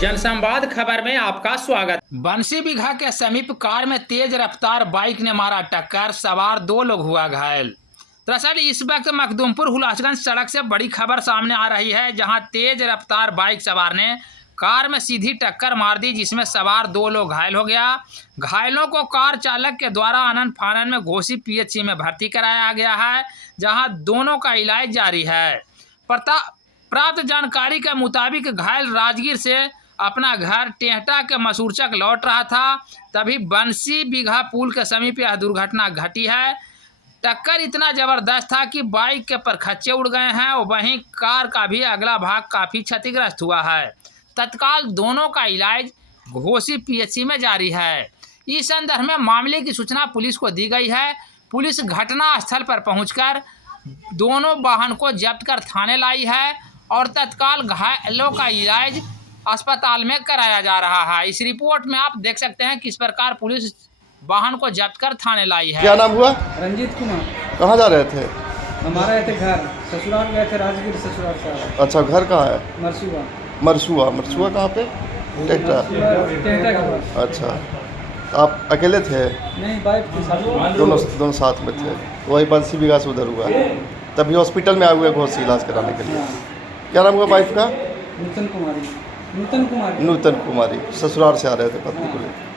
जनसंवाद खबर में आपका स्वागत। बंसी बिघा के समीप कार में तेज रफ्तार बाइक ने मारा टक्कर, सवार 2 लोग हुआ घायल। दरअसल इस वक्त मखदूमपुर हुलासगंज सड़क से बड़ी खबर सामने आ रही है, जहां तेज रफ्तार बाइक सवार ने कार में सीधी टक्कर मार दी, जिसमें सवार 2 लोग घायल हो गया। घायलों को कार चालक के द्वारा आनन फानन में घोसी पीएचसी में भर्ती कराया गया है, जहां दोनों का इलाज जारी है। प्राप्त जानकारी के मुताबिक घायल राजगीर से अपना घर टेहटा के मसूरचक लौट रहा था, तभी बंसी बिघा पुल के समीप यह दुर्घटना घटी है। टक्कर इतना जबरदस्त था कि बाइक के परखच्चे उड़ गए हैं और वहीं कार का भी अगला भाग काफ़ी क्षतिग्रस्त हुआ है। तत्काल दोनों का इलाज घोसी पीएचसी में जारी है। इस संदर्भ में मामले की सूचना पुलिस को दी गई है। पुलिस घटना स्थल पर पहुंचकर दोनों वाहन को जब्त कर थाने लाई है और तत्काल घायलों का इलाज अस्पताल में कराया जा रहा है। इस रिपोर्ट में आप देख सकते हैं किस प्रकार पुलिस वाहन को जब्त कर थाने लाई है। क्या नाम हुआ? रंजीत कुमार। कहाँ जा रहे थे? हमारा थे घर, ससुराल गए थे, राजगीर ससुराल से। अच्छा, घर कहाँ है? मरसुआ। मरसुआ कहाँ पे? टेहटा के पास। अच्छा, आप अकेले थे? नहीं, बाइक के साथ। दोनों साथ में थे। वही बंसी बिघा से उधर हुआ, तभी हॉस्पिटल में आए हुए घोसी इलाज कराने के लिए। क्या नाम हुआ वाइफ का? नूतन कुमारी। नूतन कुमारी। ससुराल से आ रहे थे पत्नी को लेकर।